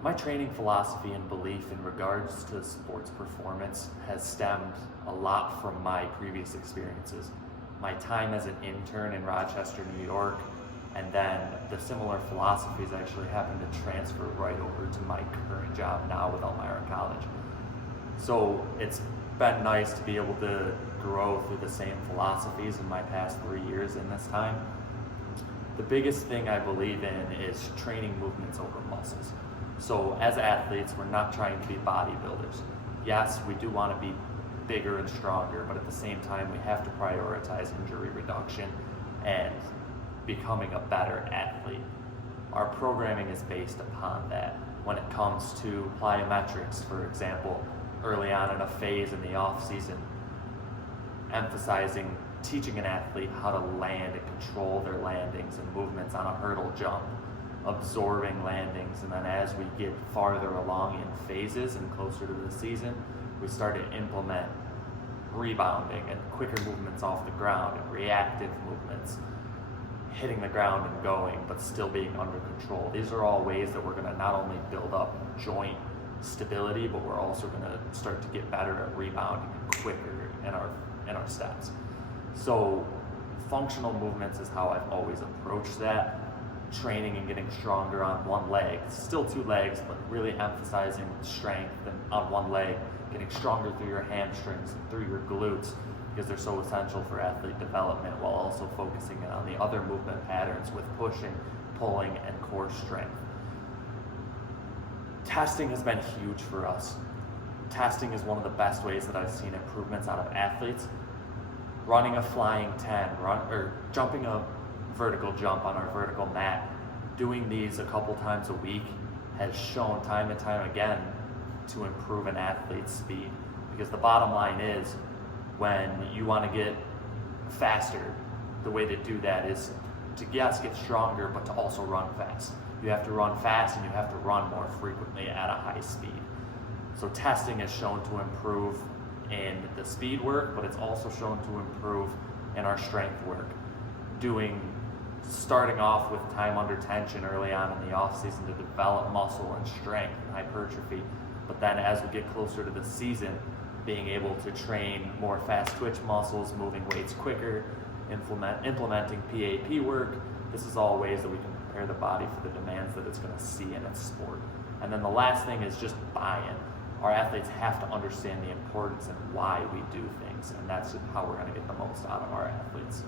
My training philosophy and belief in regards to sports performance has stemmed a lot from my previous experiences. My time as an intern in Rochester, New York, and then the similar philosophies actually happened to transfer right over to my current job now with Elmira College. So it's been nice to be able to grow through the same philosophies in my past 3 years in this time. The biggest thing I believe in is training movements over muscles. So as athletes, we're not trying to be bodybuilders. Yes, we do want to be bigger and stronger, but at the same time, we have to prioritize injury reduction and becoming a better athlete. Our programming is based upon that. When it comes to plyometrics, for example, early on in a phase in the off season, emphasizing teaching an athlete how to land and control their landings and movements on a hurdle jump, absorbing landings, and then as we get farther along in phases and closer to the season, we start to implement rebounding and quicker movements off the ground and reactive movements, hitting the ground and going, but still being under control. These are all ways that we're going to not only build up joint stability, but we're also going to start to get better at rebounding and quicker in our steps. So functional movements is how I've always approached that. Training and getting stronger on one leg, still two legs, but really emphasizing strength and on one leg, getting stronger through your hamstrings and through your glutes, because they're so essential for athlete development, while also focusing on the other movement patterns with pushing, pulling, and core strength. Testing has been huge for us. Testing is one of the best ways that I've seen improvements out of athletes. Running a flying 10, jumping a vertical jump on our vertical mat, doing these a couple times a week has shown time and time again to improve an athlete's speed. Because the bottom line is, when you want to get faster, the way to do that is to, yes, get stronger, but to also run fast. You have to run fast and you have to run more frequently at a high speed. So testing is shown to improve in the speed work, but it's also shown to improve in our strength work. Starting off with time under tension early on in the off season to develop muscle and strength and hypertrophy, but then as we get closer to the season, being able to train more fast twitch muscles, moving weights quicker, implementing PAP work. This is all ways that we can prepare the body for the demands that it's going to see in its sport. And then the last thing is just buy-in. Our athletes have to understand the importance and why we do things, and that's how we're going to get the most out of our athletes.